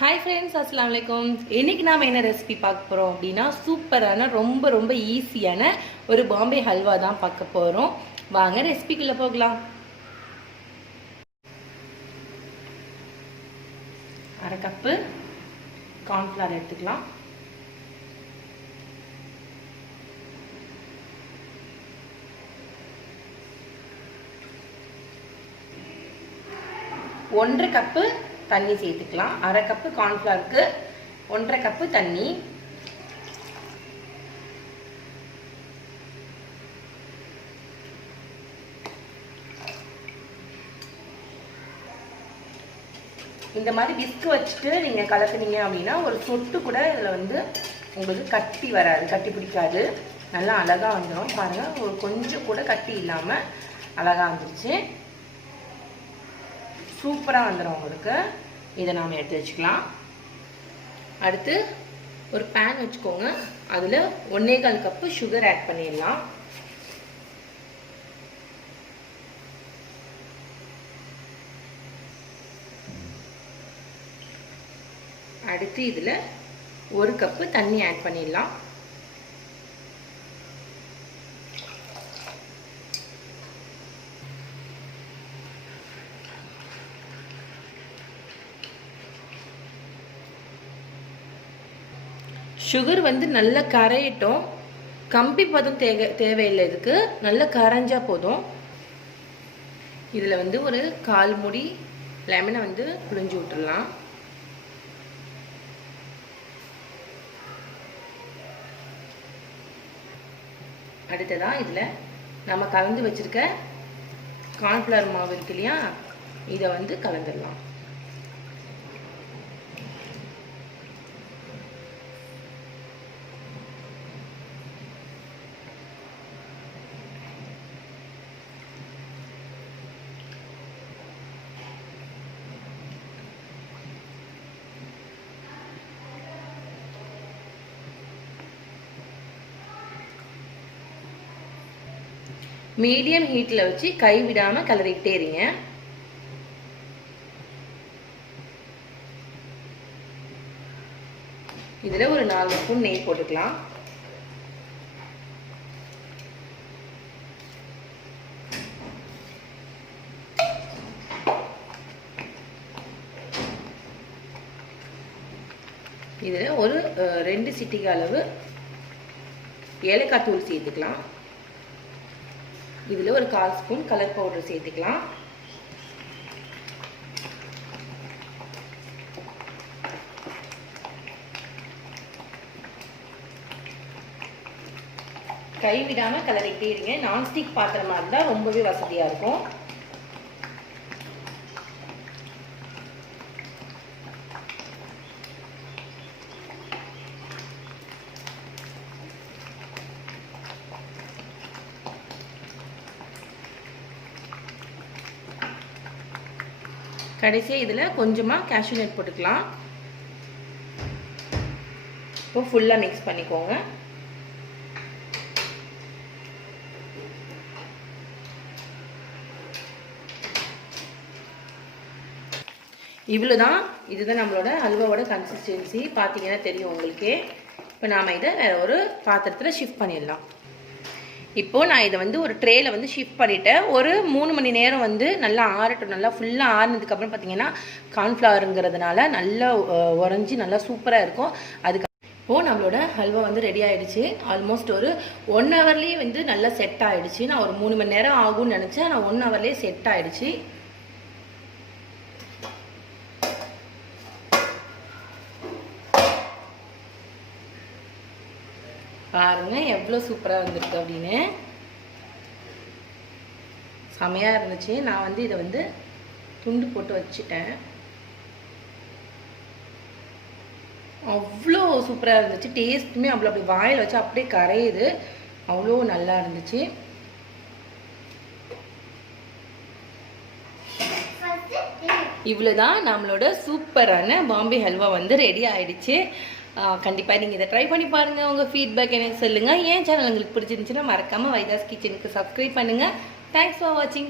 Hi friends, அஸ்ஸலாமு அலைக்கும். இன்னைக்கு நாம என்ன ரெசிபி பார்க்க போறோம் அப்படின்னா சூப்பரான ரொம்ப ரொம்ப ஈஸியான ஒரு பாம்பே ஹல்வா தான் பார்க்க போறோம். வாங்க ரெசிபிக்குள்ள போகலாம். அரை கப்பு கார்ன்ஃப்ளவர் எடுத்துக்கலாம். ஒன்றரை கப்பு தண்ணி சேர்த்துக்கலாம். அரை கப்பு கார்ன்ஃப்ளவருக்கு 1.5 கப்பு தண்ணி. இந்த மாதிரி விஸ்க் வச்சுட்டு நீங்கள் கலக்குனீங்க அப்படின்னா ஒரு சொட்டு கூட இதில் வந்து உங்களுக்கு கட்டி வராது, கட்டி பிடிக்காது, நல்லா அழகாக வந்துடும். பாருங்கள், ஒரு கொஞ்சம் கூட கட்டி இல்லாமல் அழகாக வந்துருச்சு. சூப்பராக வந்துடும் உங்களுக்கு. இதை நாம் எடுத்து வச்சுக்கலாம். அடுத்து ஒரு பேன் வச்சுக்கோங்க. அதில் 1.25 கப்பு சுகர் ஆட் பண்ணிடலாம். அடுத்து இதில் 1 கப்பு தண்ணி ஆட் பண்ணிடலாம். சுகர் வந்து நல்லா கரையட்டும். கம்பி பதம் தேவையில்லை, இதுக்கு நல்லா கரைஞ்சா போதும். இதில் வந்து ஒரு 1/4 மூடி லெமனை வந்து புழிஞ்சு விட்டுடலாம். அடுத்ததான் இதில் நம்ம கலந்து வச்சிருக்க கார்ன்ஃப்ளவர் மாவு இருக்கு இல்லையா, இதை வந்து கலந்துடலாம். மீடியம் ஹீட்டில் வச்சு கைவிடாமல் கிளறிக்கிட்டே இருங்க. இதில் ஒரு 4 ஸ்பூன் நெய் போட்டுக்கலாம். இதில் ஒரு 2 சிட்டிகை அளவு ஏலக்காய் தூள் சேர்த்துக்கலாம். இதில் ஒரு 1/4 ஸ்பூன் கலர் பவுடர் சேர்த்துக்கலாம். கைவிடாமல் கலரிக்கிட்டே இருங்க. நான்ஸ்டிக் பாத்திரமா இருந்தால் ரொம்பவே வசதியாக இருக்கும். கடைசியாக இதில் கொஞ்சமாக கேஷ்யூ நட் போட்டுக்கலாம். இப்போ ஃபுல்லாக மிக்ஸ் பண்ணிக்கோங்க. இவ்வளோதான். இதுதான் நம்மளோட அல்வாவோட கன்சிஸ்டன்சி. பார்த்தீங்கன்னா தெரியும் உங்களுக்கே. இப்போ நாம் இதை வேற ஒரு பாத்திரத்தில் ஷிஃப்ட் பண்ணிடலாம். இப்போது நான் இதை வந்து ஒரு ட்ரேயில் வந்து ஷிஃப்ட் பண்ணிவிட்டேன். ஒரு 3 மணி நேரம் வந்து நல்லா ஆறட்டும். நல்லா ஃபுல்லாக ஆறினதுக்கப்புறம் பார்த்தீங்கன்னா கார்ன்ஃப்ளவருங்கிறதுனால நல்லா உறைஞ்சி நல்லா சூப்பராக இருக்கும். இப்போது நம்மளோட ஹல்வா வந்து ரெடி ஆகிடுச்சு. ஆல்மோஸ்ட் ஒரு 1 ஹவர்லேயே வந்து நல்லா செட் ஆகிடுச்சு. நான் ஒரு 3 மணி நேரம் ஆகும்னு நினச்சேன். நான் 1 ஹவர்லேயே செட் ஆகிடுச்சு. பாருங்க எவ்வளோ சூப்பராக வந்திருக்கு அப்படின்னு. செமையாக இருந்துச்சு. நான் வந்து இதை வந்து துண்டு போட்டு வச்சுட்டேன். அவ்வளோ சூப்பராக இருந்துச்சு. டேஸ்ட்டுமே அவ்வளோ அப்படி வாயில் வச்சு அப்படியே கரையுது. அவ்வளோ நல்லா இருந்துச்சு. இவ்வளோதான் நம்மளோட சூப்பரான பாம்பே ஹல்வா வந்து ரெடி ஆயிடுச்சு. கண்டிப்பாக நீங்கள் இதை ட்ரை பண்ணி பாருங்கள். உங்கள் ஃபீட்பேக் எனக்கு சொல்லுங்கள். ஏன் சேனல் உங்களுக்கு பிடிச்சிருந்துச்சுன்னா மறக்காமல் வைதாஸ் கிச்சனுக்கு சப்ஸ்கிரைப் பண்ணுங்கள். தேங்க்ஸ் ஃபார் வாட்சிங்.